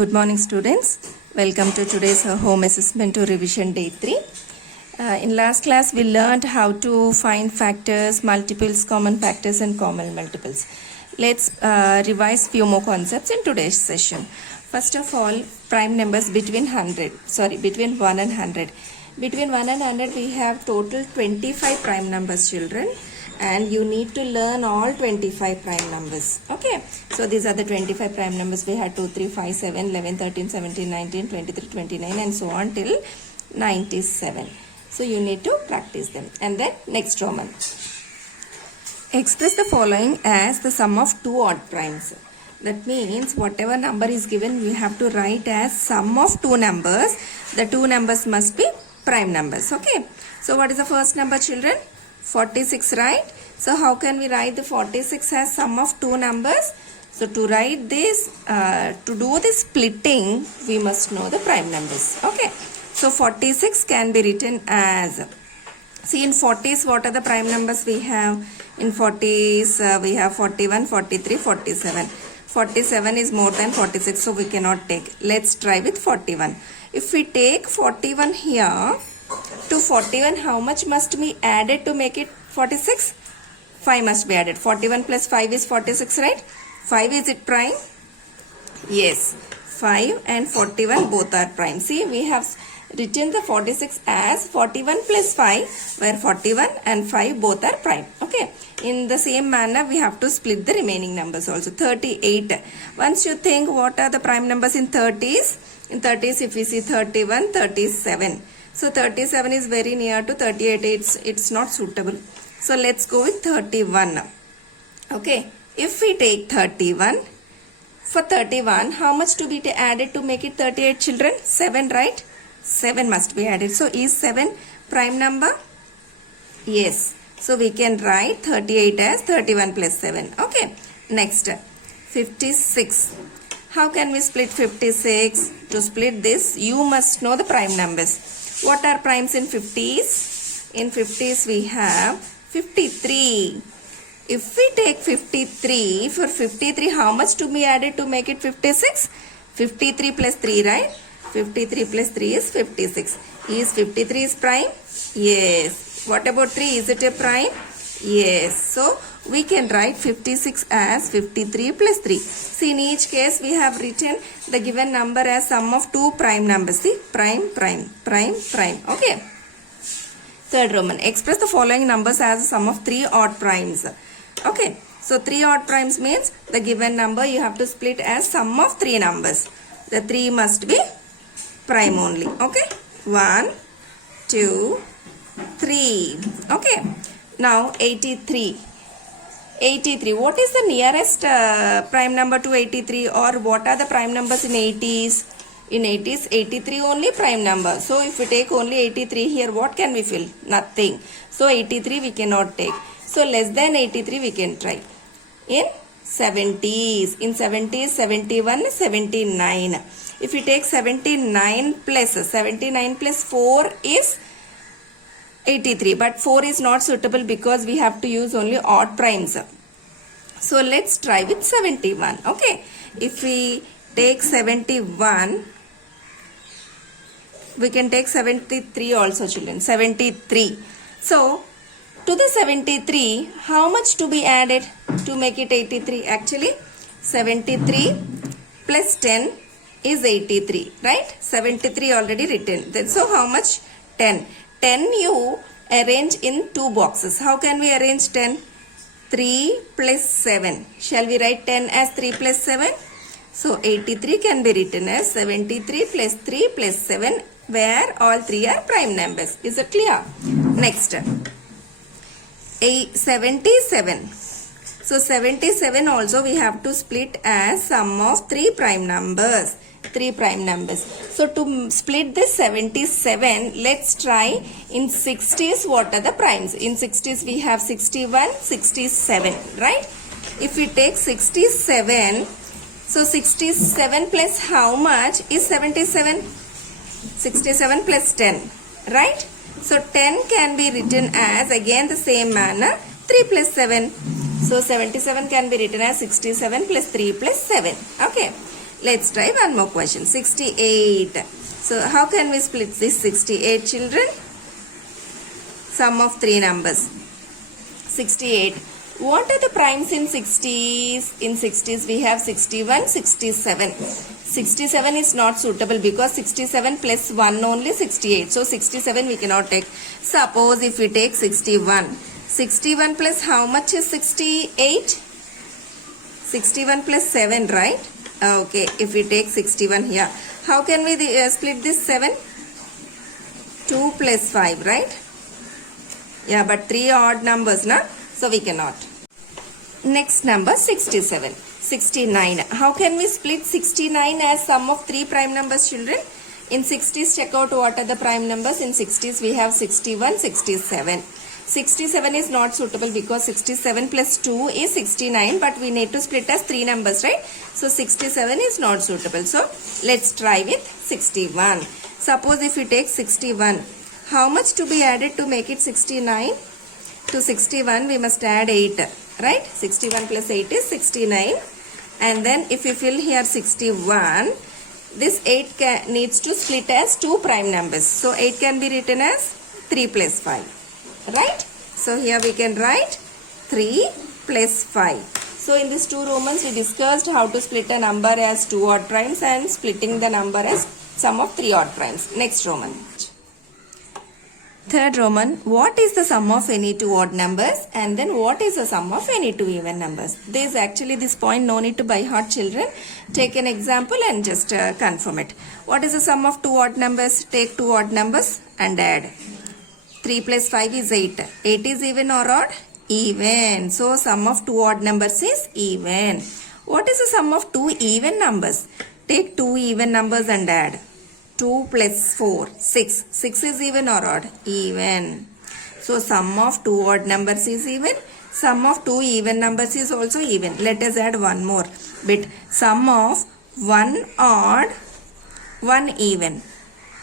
Good morning, students. Welcome to today's home assessment to revision day 3. In last class, we learned how to find factors, multiples, common factors and common multiples. Let's revise few more concepts in today's session. First of all, prime numbers between 1 and 100. Between 1 and 100, we have total 25 prime numbers, children. And you need to learn all 25 prime numbers. Okay. So these are the 25 prime numbers. We had 2, 3, 5, 7, 11, 13, 17, 19, 23, 29 and so on till 97. So you need to practice them. And then next Roman. Express the following as the sum of two odd primes. That means whatever number is given, we have to write as sum of two numbers. The two numbers must be prime numbers. Okay. So what is the first number, children? 46, right? So how can we write the 46 as sum of two numbers? So to write this, to do the splitting, we must know the prime numbers. Okay. So 46 can be written as, see in 40s, what are the prime numbers we have? In 40s, we have 41, 43, 47. 47 is more than 46, so we cannot take. Let's try with 41. If we take 41 here, to 41, how much must be added to make it 46? 5 must be added. 41 plus 5 is 46, right? 5 is it prime? Yes. 5 and 41 both are prime. See, we have written the 46 as 41 plus 5, where 41 and 5 both are prime. Okay. In the same manner, we have to split the remaining numbers also. 38. Once you think what are the prime numbers in 30s? In 30s, if we see 31, 37. So 37 is very near to 38. It's not suitable. So let's go with 31. Okay. If we take 31, for 31, how much to be added to make it 38, children? 7, right? 7 must be added. So is 7 prime number? Yes. So we can write 38 as 31 plus 7. Okay. Next, 56. How can we split 56? To split this, you must know the prime numbers. What are primes in 50s? In 50s, we have 53. If we take 53, for 53, how much to be added to make it 56? 53 plus 3, right? 53 plus 3 is 56. Is 53 is prime? Yes. What about 3? Is it a prime? Yes. So, we can write 56 as 53 plus 3. See, in each case, we have written the given number as sum of two prime numbers. See, prime, prime, prime, prime. Okay. Third Roman. Express the following numbers as a sum of three odd primes. Okay. So, three odd primes means the given number you have to split as sum of three numbers. The three must be prime only. Okay. 1, 2, 3. Okay. Now, 83. 83. What is the nearest prime number to 83, or what are the prime numbers in 80s? In 80s, 83 only prime number. So, if we take only 83 here, what can we fill? Nothing. So, 83 we cannot take. So, less than 83 we can try. In 70s. In 70s, 71, 79. If we take 79 plus 4 is 83, but 4 is not suitable because we have to use only odd primes. So let's try with 71. Okay. If we take 71, we can take 73 also, children. 73. So to the 73, how much to be added to make it 83? Actually, 73 plus 10 is 83, right? 73 already written. Then so how much? 10. 10 you arrange in two boxes. How can we arrange 10? 3 plus 7. Shall we write 10 as 3 plus 7? So 83 can be written as 73 plus 3 plus 7, where all three are prime numbers. Is it clear? Next, 77. So 77 also we have to split as sum of three prime numbers. 3 prime numbers. So to split this 77, let's try in 60s what are the primes. In 60s we have 61, 67, right? If we take 67, so 67 plus how much is 77? 67 plus 10, right? So 10 can be written as, again the same manner, 3 plus 7. So 77 can be written as 67 plus 3 plus 7. Okay. Let's try one more question. 68. So how can we split this 68, children? Sum of three numbers. 68. What are the primes in 60s? In 60s we have 61, 67. 67 is not suitable because 67 plus 1 only 68. So 67 we cannot take. Suppose if we take 61. 61 plus how much is 68? 61 plus 7, right? Okay, if we take 61 here. How can we split this 7? 2 plus 5, right? Yeah, but 3 odd numbers, na? So we cannot. Next number 67. 69. How can we split 69 as sum of 3 prime numbers, children? In 60s, check out what are the prime numbers. In 60s, we have 61, 67. 67 is not suitable because 67 plus 2 is 69, but we need to split as 3 numbers, right? So 67 is not suitable. So let's try with 61. Suppose if we take 61, how much to be added to make it 69? To 61 we must add 8, right? 61 plus 8 is 69. And then if we fill here 61, this 8 needs to split as 2 prime numbers. So 8 can be written as 3 plus 5, right? So here we can write 3 plus 5. So in these 2 Romans we discussed how to split a number as 2 odd primes and splitting the number as sum of 3 odd primes. Next Roman. Third Roman, what is the sum of any 2 odd numbers and then what is the sum of any 2 even numbers? This point no need to by heart, children. Take an example and just confirm it. What is the sum of 2 odd numbers? Take 2 odd numbers and add. 3 plus 5 is 8. 8 is even or odd? Even. So sum of 2 odd numbers is even. What is the sum of 2 even numbers? Take 2 even numbers and add. 2 plus 4, 6. 6 is even or odd? Even. So sum of 2 odd numbers is even. Sum of 2 even numbers is also even. Let us add one more bit. Sum of 1 odd, 1 even.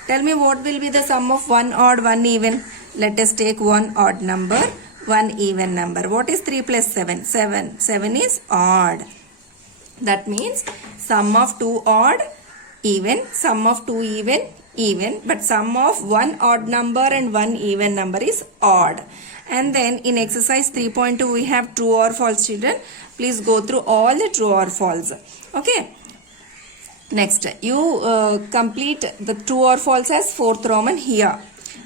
Tell me what will be the sum of 1 odd, 1 even. Let us take 1 odd number, 1 even number. What is 3 plus 7? 7. 7 is odd. That means sum of 2 odd, even, sum of 2 even, but sum of 1 odd number and 1 even number is odd. And then in exercise 3.2 we have true or false, children. Please go through all the true or false. Okay. Next, you complete the true or false as 4th Roman here.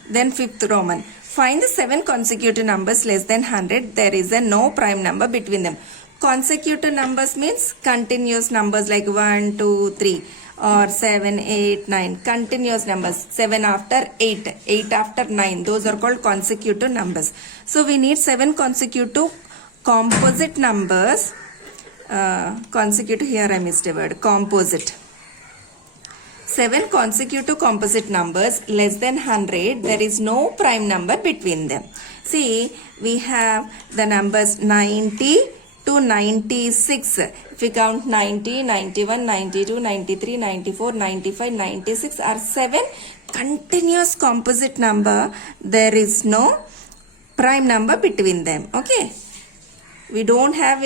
Then 5th Roman. Find the 7 consecutive numbers less than 100. There is a no prime number between them. Consecutive numbers means continuous numbers like 1, 2, 3. Or 7, 8, 9. Continuous numbers. 7 after 8. 8 after 9. Those are called consecutive numbers. So we need 7 consecutive composite numbers. Consecutive, here I missed a word. Composite. 7 consecutive composite numbers less than 100. There is no prime number between them. See, we have the numbers 90 to 96. If we count 90, 91, 92, 93, 94, 95, 96 are 7 continuous composite number. There is no prime number between them. Okay. We don't have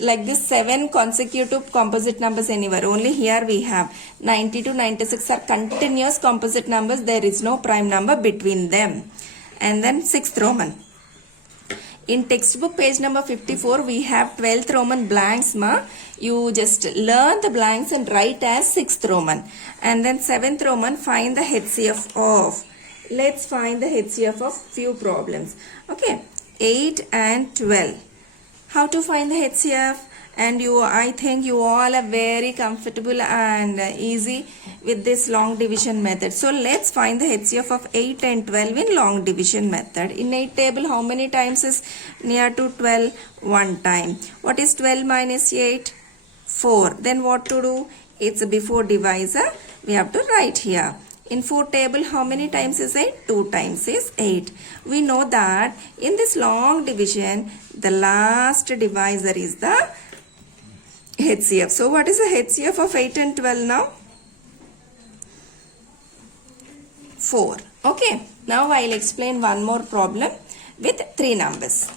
like this 7 consecutive composite numbers anywhere. Only here we have 90 to 96 are continuous composite numbers. There is no prime number between them. And then 6th Roman. In textbook page number 54, we have 12th Roman blanks, ma. You just learn the blanks and write as 6th Roman. And then 7th Roman, find the HCF of. Let's find the HCF of few problems. Okay, 8 and 12. How to find the HCF? And I think you all are very comfortable and easy with this long division method. So let's find the HCF of 8 and 12 in long division method. In 8 table, how many times is near to 12? 1 time. What is 12 minus 8? 4. Then what to do? It's before divisor. We have to write here. In 4 table, how many times is 8? 2 times is 8. We know that in this long division, the last divisor is the HCF. So what is the HCF of 8 and 12 now? 4. Okay. Now I'll explain one more problem with 3 numbers.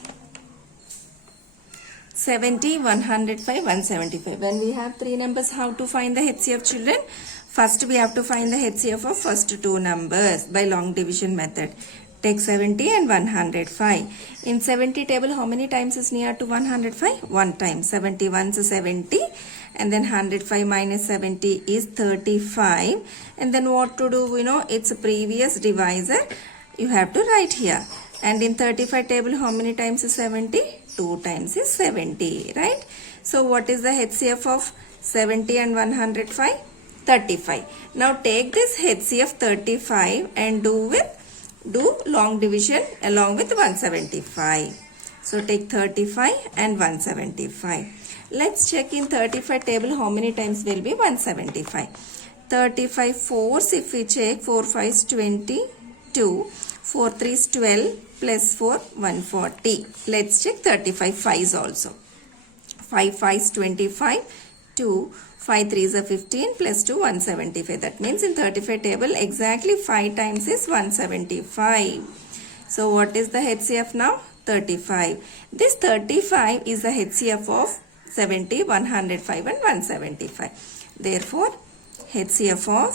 70, 105, 175. When we have three numbers, how to find the HCF, children? First, we have to find the HCF of first two numbers by long division method. Take 70 and 105. In 70 table, how many times is near to 105? 1 time. 71 is 70. And then 105 minus 70 is 35. And then what to do? You know, it's a previous divisor. You have to write here. And in 35 table, how many times is 70? 2 times is 70, right? So what is the HCF of 70 and 105? 35. Now take this HCF 35 and do long division along with 175. So take 35 and 175. Let's check in 35 table how many times will be 175. 35 fours, if we check 4 5 is 22, 4 3 is 12 plus 4 140. Let's check 35 5s also. 5 5 is 25, 2 5 3 is a 15 plus 2 175. That means in 35 table exactly 5 times is 175. So what is the HCF now? 35. This 35 is the HCF of 70, 105 and 175. Therefore HCF of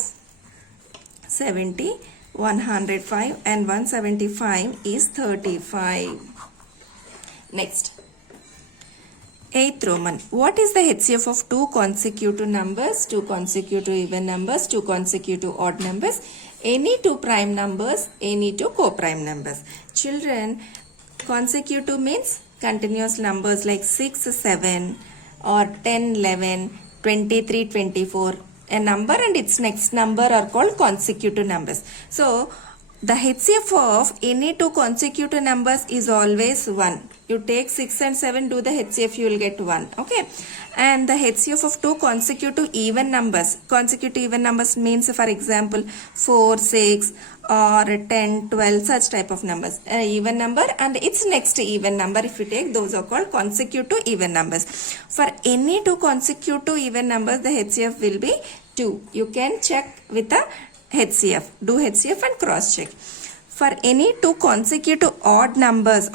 70, 105 and 175 is 35. Next. 8th Roman. What is the HCF of two consecutive numbers, two consecutive even numbers, two consecutive odd numbers, any two prime numbers, any two co-prime numbers? Children, consecutive means continuous numbers like 6, 7 or 10, 11, 23, 24. A number and its next number are called consecutive numbers. So, the HCF of any two consecutive numbers is always 1. You take 6 and 7, do the HCF, you will get 1. Okay. And the HCF of two consecutive even numbers. Consecutive even numbers means, for example, 4, 6 or 10, 12, such type of numbers. An even number and its next even number, if you take, those are called consecutive even numbers. For any two consecutive even numbers, the HCF will be 2. You can check with the HCF. Do HCF and cross check. For any two consecutive odd numbers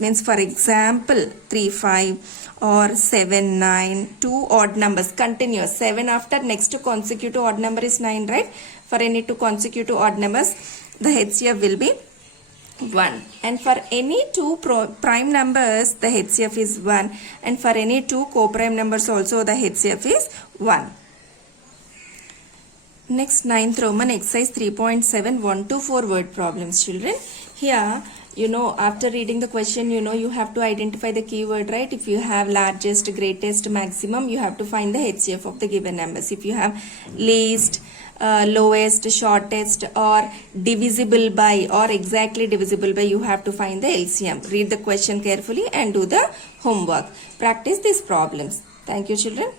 means, for example, 3, 5 or 7, 9, two odd numbers, continuous. 7 after next consecutive odd number is 9, right? For any two consecutive odd numbers, the HCF will be 1. And for any two prime numbers, the HCF is 1. And for any two co-prime numbers also, the HCF is 1. Next, 9th Roman exercise 3.7 1 to 4 word problems, children. Here, after reading the question, you have to identify the keyword, right? If you have largest, greatest, maximum, you have to find the HCF of the given numbers. If you have least, lowest, shortest or divisible by or exactly divisible by, you have to find the LCM. Read the question carefully and do the homework. Practice these problems. Thank you, children.